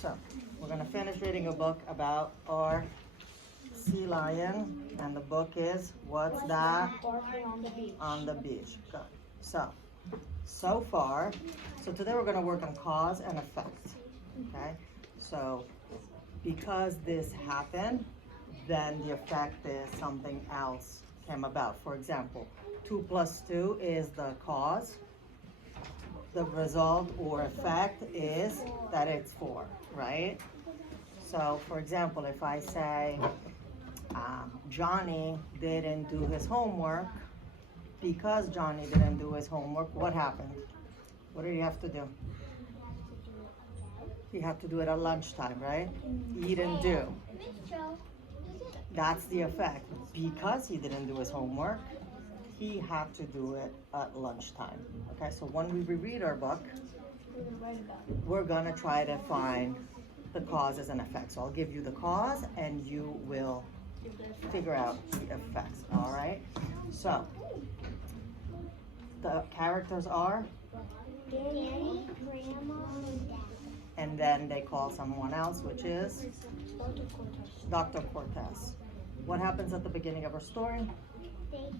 So, we're gonna finish reading a book about our sea lion, and the book is What's That Barking on the Beach. on the Beach. Good. So far, today we're gonna work on cause and effect. Okay? So, because this happened, then the effect is something else came about. For example, 2 plus 2 is the cause. The result or effect is that it's 4, right? So, for example, if I say Johnny didn't do his homework, because Johnny didn't do his homework, what happened? What did he have to do? He had to do it at lunchtime, right? He didn't do. That's the effect. Because he didn't do his homework, he had to do it at lunchtime. Okay, so when we reread our book, we're gonna try to find the causes and effects. So I'll give you the cause and you will figure out the effects, all right? So, the characters are? Danny, Grandma, and Dad. And then they call someone else, which is? Dr. Cortez. Dr. Cortez. What happens at the beginning of our story? Danny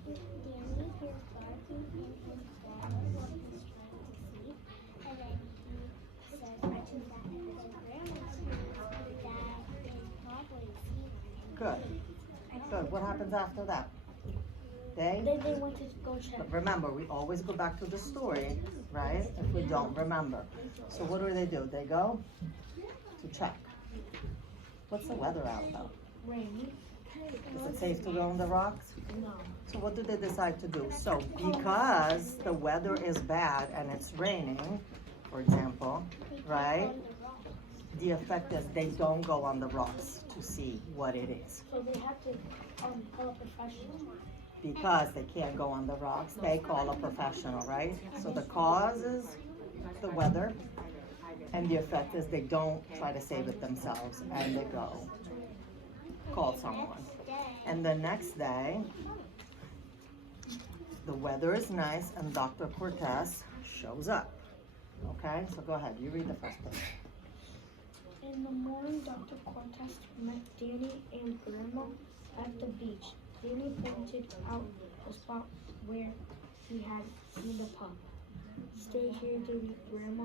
hears barking in his grandma while he's trying to sleep, and then he says to that his grandma that is probably sea lion. Good. What happens after that? Then they went to go check. But remember, we always go back to the story, right? If we don't remember. So what do? They go to check. What's the weather out though? Rainy. Is it safe to go on the rocks? No. So what do they decide to do? So because the weather is bad and it's raining, for example, right? The effect is they don't go on the rocks to see what it is. So they have to call a professional. Because they can't go on the rocks, they call a professional, right? So the cause is the weather, and the effect is they don't try to save it themselves, and they go call someone. And the next day, the weather is nice, and Dr. Cortez shows up. Okay, so go ahead, you read the first page. In the morning, Dr. Cortez met Danny and Grandma at the beach. Danny pointed out the spot where he had seen the pup. Stay here, Danny, Grandma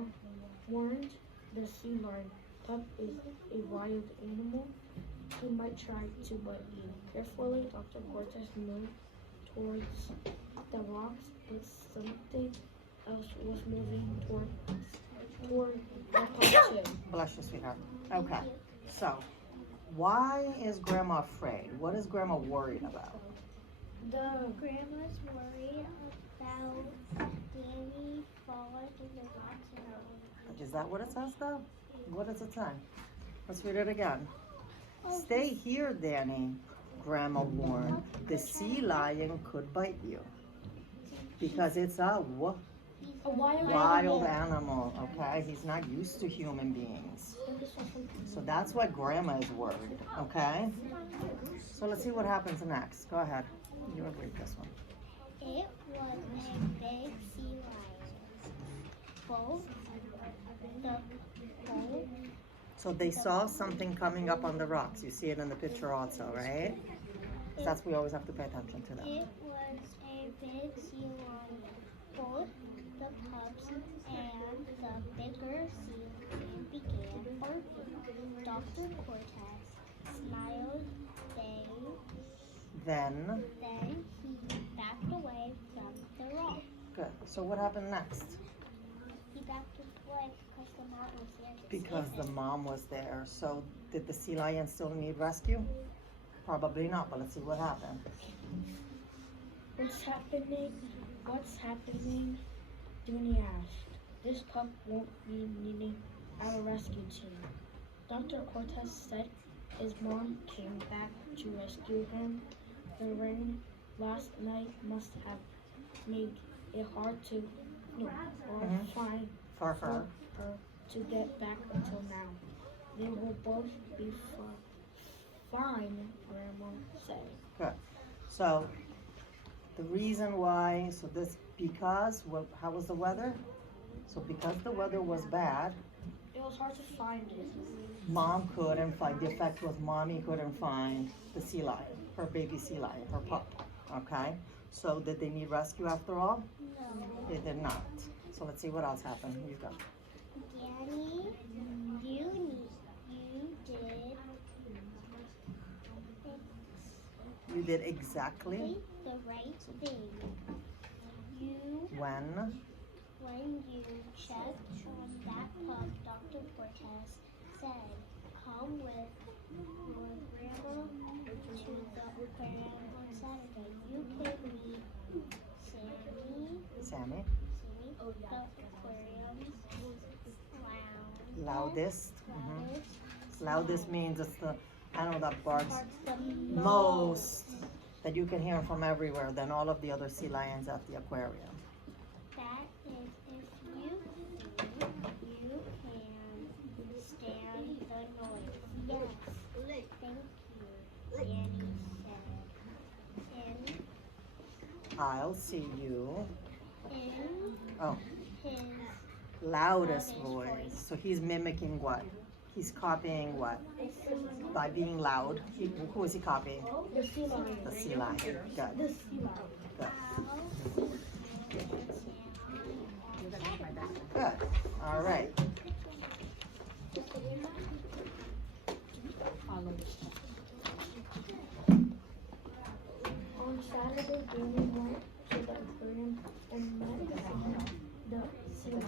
warned. The sea lion. Pup is a wild animal. He might try to bite you. Carefully, Dr. Cortez moved towards the rocks, but something else was moving toward the pup too. Bless you, sweetheart. Okay, so why is Grandma afraid? What is Grandma worried about? The grandma's worried about Danny falling in the rocks in her own. Is that what it says though? What does it say? Let's read it again. Stay here, Danny, Grandma warned. The sea lion could bite you. Because it's a wild animal, okay? He's not used to human beings. So that's why Grandma is worried, okay? So let's see what happens next. Go ahead. You read this one. It was a big sea lion. Both So they saw something coming up on the rocks. You see it in the picture also, right? That's we always have to pay attention to that. It was a big sea lion. Both the pups and the bigger sea lion began barking. Dr. Cortez smiled. Then He backed away from the rock. good. So what happened next? He backed away because the mom was there. Because the mom was there. So did the sea lion still need rescue? Probably not, but let's see what happened. What's happening? Dooney asked. This pup won't be needing our rescue team. Dr. Cortez said his mom came back to rescue him. The rain last night must have made it hard to find For her. her to get back until now. They will both be fine, Grandma said. Good. So the reason why, how was the weather? So because the weather was bad, It was hard to find it. Mom couldn't find, the effect was mommy couldn't find the sea lion, her baby sea lion, her pup, okay? So did they need rescue after all? No. They did not. So let's see what else happened. You go. Danny, You did exactly the right thing. You, when when you checked on that pup, Dr. Cortez said, come with your grandma to the aquarium on Saturday. You can meet Sammy, the aquarium's loudest. loudest, Loudest means it's the animal that barks barks the most, that you can hear from everywhere than all of the other sea lions at the aquarium. That is if you think you can stand the noise. Yes, thank you, Danny said. I'll see you. In Oh, his loudest voice. So he's mimicking what? He's copying what? By being loud. Who is he copying? the sea lion. The sea lion. Good. The sea lion. Good. Good. All right. On Saturday, Danny went to the aquarium and met the sea lion.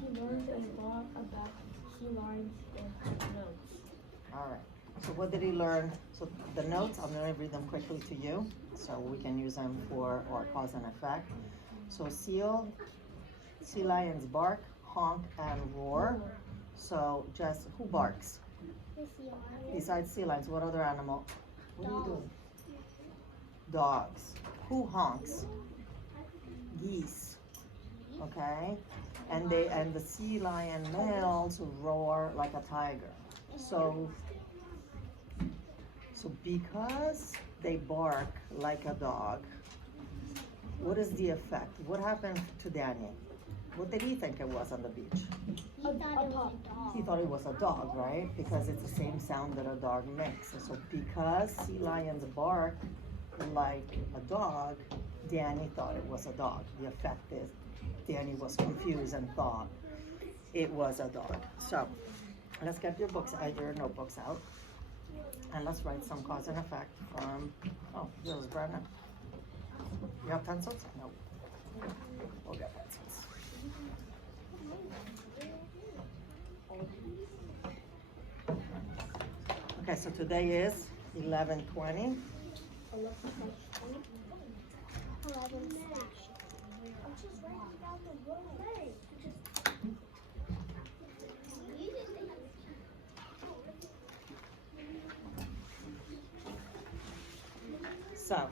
He learned a lot about sea lions and notes. All right. So what did he learn? So the notes, I'm going to read them quickly to you so we can use them for our cause and effect. So sea lions bark, honk, and roar. So just who barks? The sea lion. Besides sea lions, what other animal? What are you Dogs. doing? Dogs. Who honks? Geese. Okay? And the sea lion males roar like a tiger. So because they bark like a dog, what is the effect? What happened to Danny? What did he think it was on the beach? He thought it was a dog. He thought it was a dog, right? Because it's the same sound that a dog makes. So because sea lions bark like a dog, Danny thought it was a dog. The effect is Danny was confused and thought it was a dog. So let's get your books out, your notebooks out, and let's write some cause and effect from, oh, here's Brandon. You have pencils? No. We'll get pencils. Okay, so today is 11/20. 11 station. I'm just writing down the word. So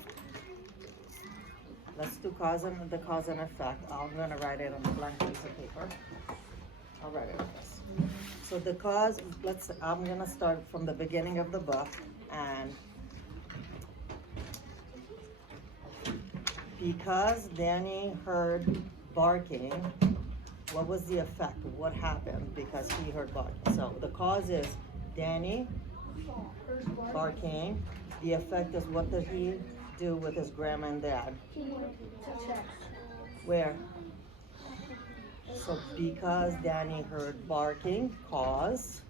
let's do the cause and effect. I'm gonna write it on a blank piece of paper. I'll write it on this. So the cause, I'm gonna start from the beginning of the book, and because Danny heard barking, what was the effect? What happened because he heard barking? So the cause is Danny barking. The effect is, what did he do with his grandma and dad? Where? So because Danny heard barking, cause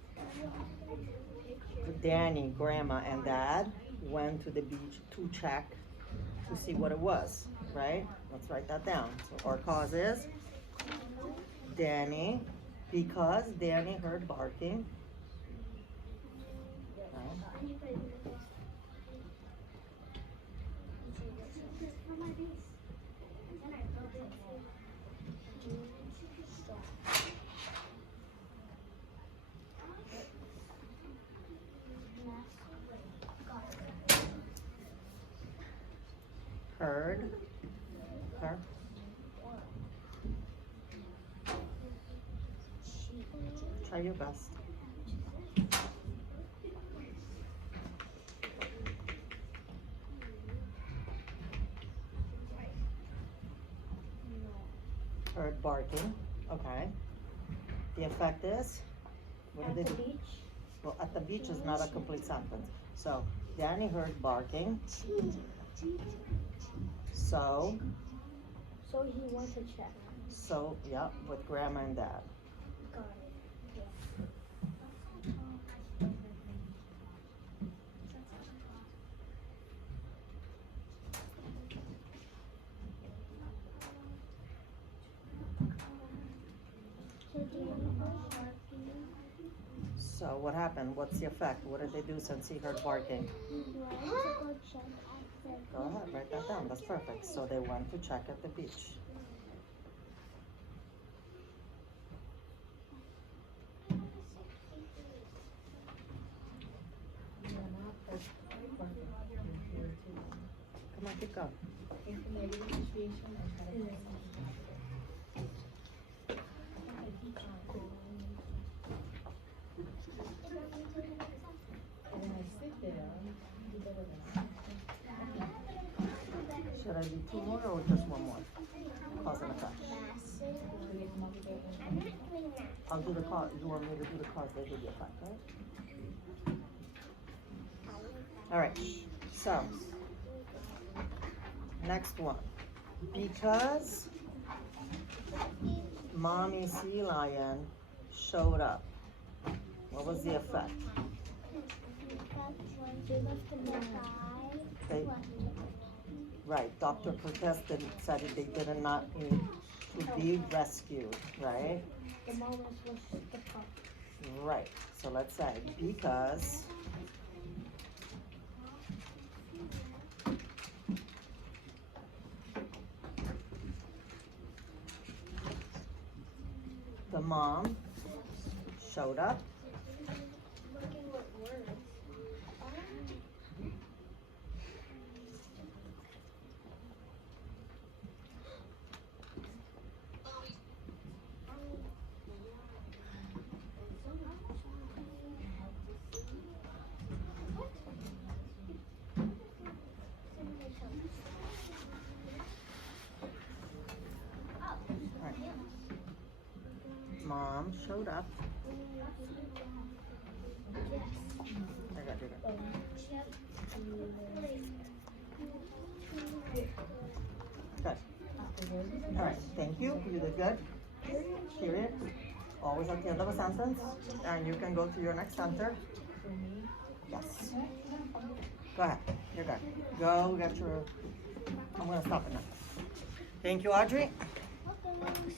Danny, grandma, and dad went to the beach to check to see what it was, right? Let's write that down. So our cause is Danny, because Danny heard barking. Right? Heard. Her. Try your best. Heard barking. Okay. The effect is What At did the they do? beach. Well, at the beach is not a complete sentence. So Danny heard barking. So, So he went to check. yeah, with grandma and dad. Got it. Yeah. So Danny was barking. So what happened? What's the effect? What did they do since he heard barking? He went to go check at the Go ahead, write that down. That's perfect. So they went to check at the beach. Come on, keep going. Should I do two more or just one more? Cause and effect. I'll do the cause. You want me to do the cause? They do the effect, right? All right. So next one. Because Mommy Sea Lion showed up. What was the effect? They left him to die. They, right, doctor protested, said that they did not need to be rescued, right? The mom was supposed to pick up. Right, so let's say because the mom showed up. Working with words. Mom showed up. I got you. Good. All right, thank you. You did good. Period. Always at the end of a sentence. And you can go to your next center. Yes. Go ahead. You're good. Go get your. I'm going to stop it now. Thank you, Audrey. Okay.